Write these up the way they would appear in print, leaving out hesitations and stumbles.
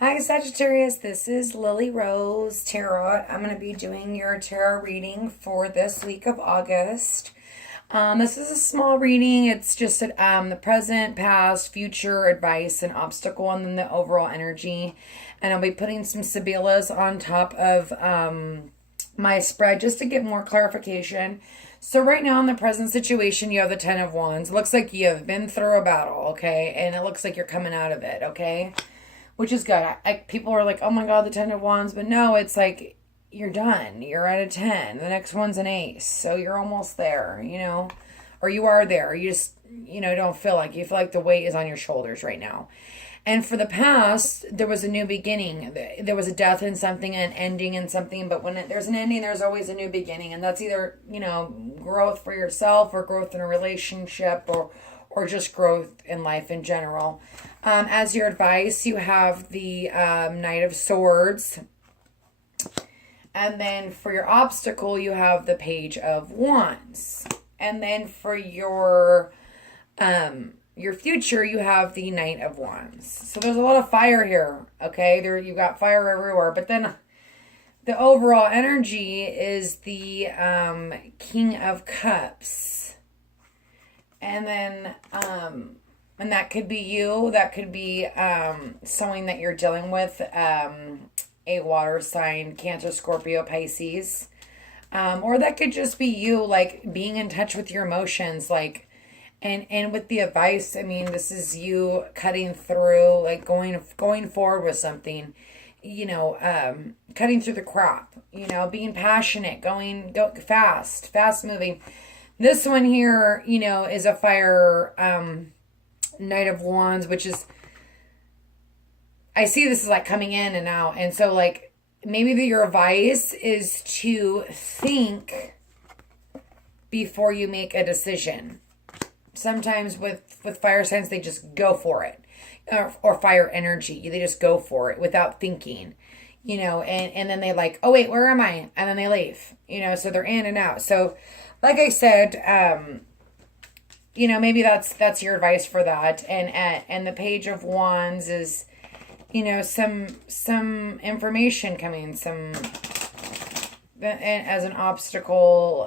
Hi Sagittarius, this is Lillyrosetarot. I'm going to be doing your tarot reading for this week of August. This is a small reading. It's just the present, past, future advice and obstacle, and then the overall energy. And I'll be putting some Sibyllahs on top of my spread just to get more clarification. So right now in the present situation, you have the Ten of Wands. It looks like you have been through a battle, okay? And it looks like you're coming out of it, okay? Which is good. People are like, oh my God, the Ten of Wands. But no, it's like you're done. You're at a 10. The next one's an ace. So you're almost there, or you are there. You just, don't feel like you feel like the weight is on your shoulders right now. And for the past, there was a new beginning. There was a death in something, an ending in something. But when there's an ending, there's always a new beginning. And that's either, growth for yourself or growth in a relationship or just growth in life in general. As your advice, you have the Knight of Swords. And then for your obstacle, you have the Page of Wands. And then for your future, you have the Knight of Wands. So there's a lot of fire here, okay? You've got fire everywhere. But then the overall energy is the King of Cups. And then, and that could be you. That could be someone that you're dealing with, a water sign, Cancer, Scorpio, Pisces. Or that could just be you, like, being in touch with your emotions, like, and with the advice, I mean, this is you cutting through, like, going forward with something, cutting through the crap, being passionate, go fast moving. This one here, is a fire Knight of Wands, which is, I see this is like coming in and out. And so like maybe your advice is to think before you make a decision. Sometimes with fire signs, they just go for it. Or fire energy. They just go for it without thinking. And then they like, oh wait, where am I? And then they leave. So they're in and out. So like I said, maybe that's your advice for that. And the Page of Wands is, some information coming, as an obstacle.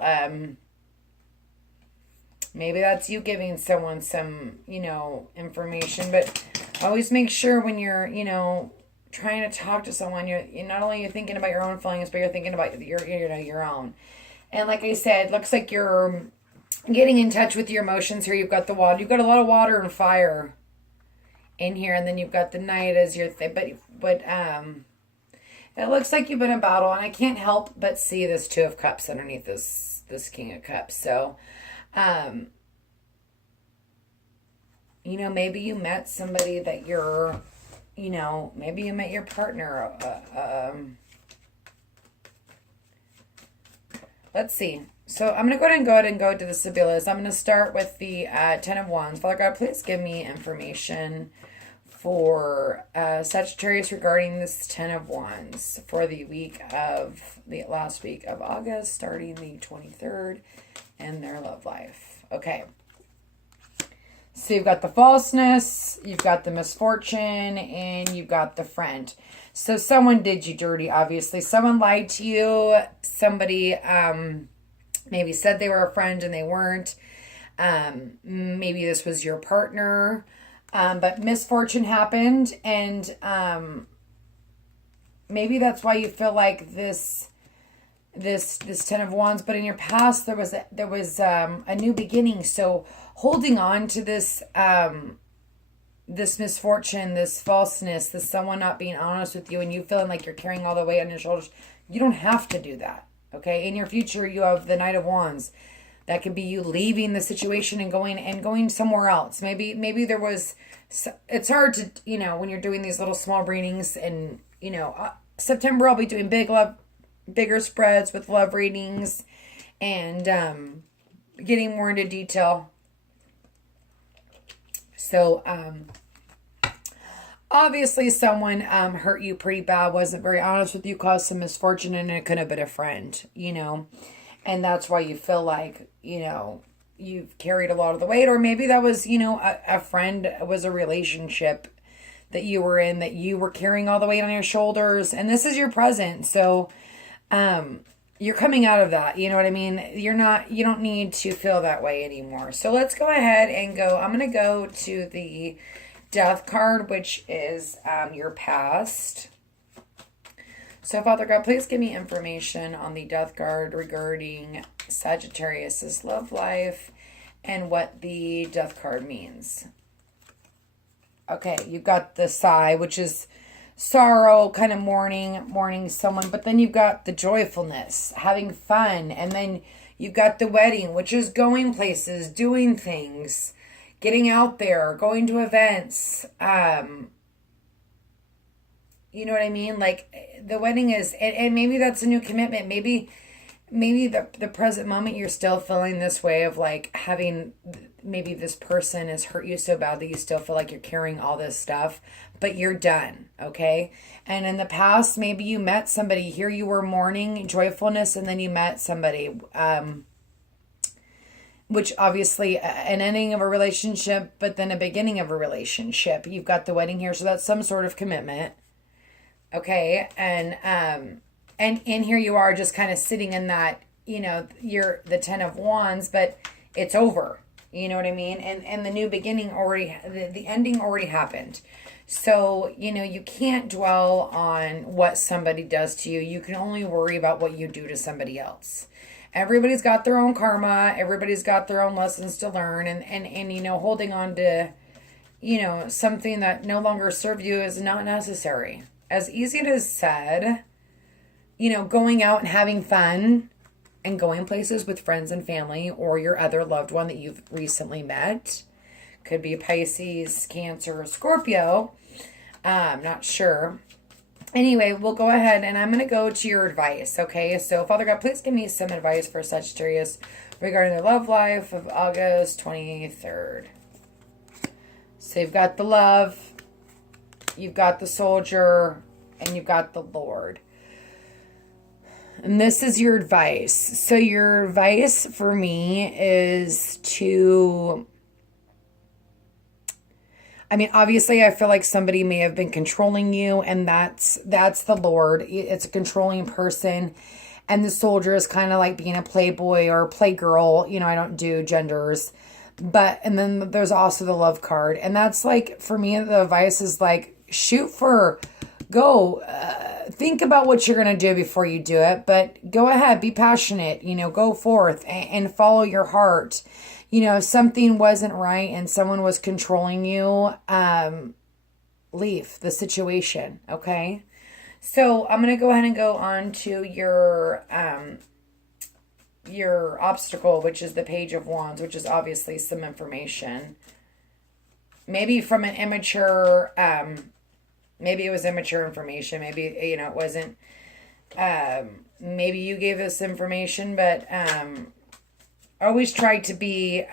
Maybe that's you giving someone some, information. But always make sure when you're, trying to talk to someone, you're not only you're thinking about your own feelings, but you're thinking about your own. And like I said, looks like you're getting in touch with your emotions here. You've got the water. You've got a lot of water and fire in here. And then you've got the Knight as your thing. But it looks like you've been in battle. And I can't help but see this Two of Cups underneath this King of Cups. So, maybe you met somebody that you're, maybe you met your partner. Let's see. So I'm going to go ahead and go to the Sibyllahs. I'm going to start with the Ten of Wands. Father God, please give me information for Sagittarius regarding this Ten of Wands for the last week of August, starting the 23rd, and their love life. Okay. So you've got the falseness, you've got the misfortune, and you've got the friend. So someone did you dirty, obviously. Someone lied to you. Somebody maybe said they were a friend and they weren't. Maybe this was your partner. But misfortune happened, and maybe that's why you feel like this Ten of Wands. But in your past, there was a new beginning. So holding on to this this misfortune, this falseness, this someone not being honest with you, and you feeling like you're carrying all the weight on your shoulders, you don't have to do that. Okay, in your future, you have the Knight of Wands. That could be you leaving the situation and going somewhere else. Maybe there was. It's hard to when you're doing these little small readings, and September I'll be doing bigger spreads with love readings, and getting more into detail. So obviously someone hurt you pretty bad, wasn't very honest with you, caused some misfortune, and it could have been a friend, and that's why you feel like, you've carried a lot of the weight. Or maybe that was, a friend, was a relationship that you were in, that you were carrying all the weight on your shoulders. And this is your present. So, you're coming out of that. You know what I mean? You don't need to feel that way anymore. So let's go ahead and go. I'm going to go to the Death card, which is your past. So Father God, please give me information on the Death card regarding Sagittarius's love life and what the Death card means. Okay, you've got the Sigh, which is sorrow, kind of mourning someone, but then you've got the joyfulness, having fun, and then you've got the Wedding, which is going places, doing things, getting out there, going to events. You know what I mean? Like, the Wedding is, and maybe that's a new commitment. Maybe the present moment you're still feeling this way of like having, maybe this person has hurt you so bad that you still feel like you're carrying all this stuff, but you're done, okay? And in the past, maybe you met somebody. Here you were mourning joyfulness, and then you met somebody, which obviously an ending of a relationship, but then a beginning of a relationship. You've got the Wedding here, so that's some sort of commitment, okay? And in here you are just kind of sitting in that, you're the 10 of Wands, but it's over. You know what I mean? And the new beginning the ending already happened. So, you can't dwell on what somebody does to you. You can only worry about what you do to somebody else. Everybody's got their own karma. Everybody's got their own lessons to learn. And holding on to, something that no longer serves you is not necessary. As easy as it is said, going out and having fun and going places with friends and family or your other loved one that you've recently met. Could be Pisces, Cancer, Scorpio. Not sure. Anyway, we'll go ahead and I'm going to go to your advice, okay? So, Father God, please give me some advice for Sagittarius regarding their love life of August 23rd. So, you've got the Love, you've got the Soldier, and you've got the Lord. And this is your advice. So your advice for me is to, obviously I feel like somebody may have been controlling you, and that's the Lord. It's a controlling person. And the Soldier is kind of like being a playboy or a playgirl. I don't do genders. And then there's also the Love card. And that's like, for me, the advice is like, go, think about what you're going to do before you do it, but go ahead, be passionate, go forth and follow your heart. If something wasn't right and someone was controlling you, leave the situation. Okay. So I'm going to go ahead and go on to your obstacle, which is the Page of Wands, which is obviously some information, maybe from an immature, maybe it was immature information. Maybe, it wasn't, maybe you gave us information, but always try to be